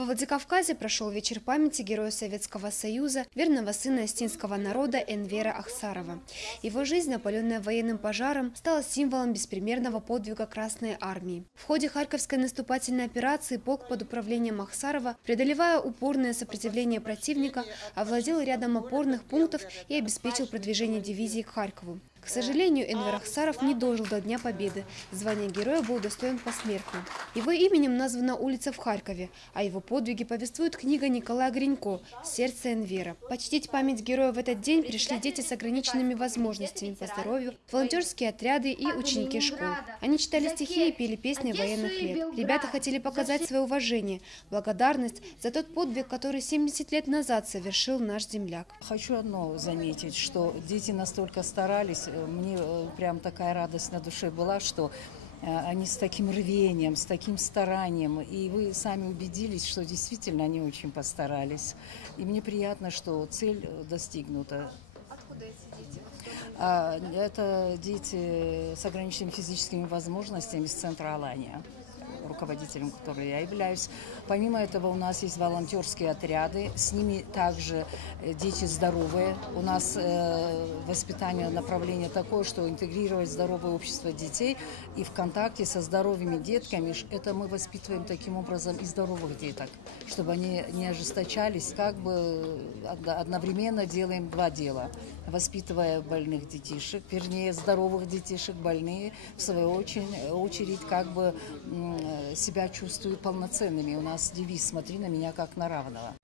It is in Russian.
В Владикавказе прошел вечер памяти героя Советского Союза, верного сына остинского народа Энвера Ахсарова. Его жизнь, опаленная военным пожаром, стала символом беспримерного подвига Красной Армии. В ходе Харьковской наступательной операции полк под управлением Ахсарова, преодолевая упорное сопротивление противника, овладел рядом опорных пунктов и обеспечил продвижение дивизии к Харькову. К сожалению, Энвер Ахсаров не дожил до Дня Победы. Звание героя был удостоен посмертно. Его именем названа улица в Харькове, а его подвиги повествует книга Николая Гринько «Сердце Энвера». Почтить память героя в этот день пришли дети с ограниченными возможностями по здоровью, волонтерские отряды и ученики школ. Они читали стихи и пели песни военных лет. Ребята хотели показать свое уважение, благодарность за тот подвиг, который 70 лет назад совершил наш земляк. Хочу одно заметить, что дети настолько старались. Мне прям такая радость на душе была, что они с таким рвением, с таким старанием. И вы сами убедились, что действительно они очень постарались. И мне приятно, что цель достигнута. Откуда эти дети? Это дети с ограниченными физическими возможностями из центра Алания, руководителем которой я являюсь. Помимо этого у нас есть волонтерские отряды, с ними также дети здоровые. У нас воспитание, направление такое, что интегрировать здоровое общество детей и в контакте со здоровыми детками, это мы воспитываем таким образом и здоровых деток, чтобы они не ожесточались, как бы одновременно делаем два дела. Воспитывая больных детишек, вернее здоровых детишек, больные в свою очередь как бы себя чувствуют полноценными. У нас девиз «Смотри на меня как на равного».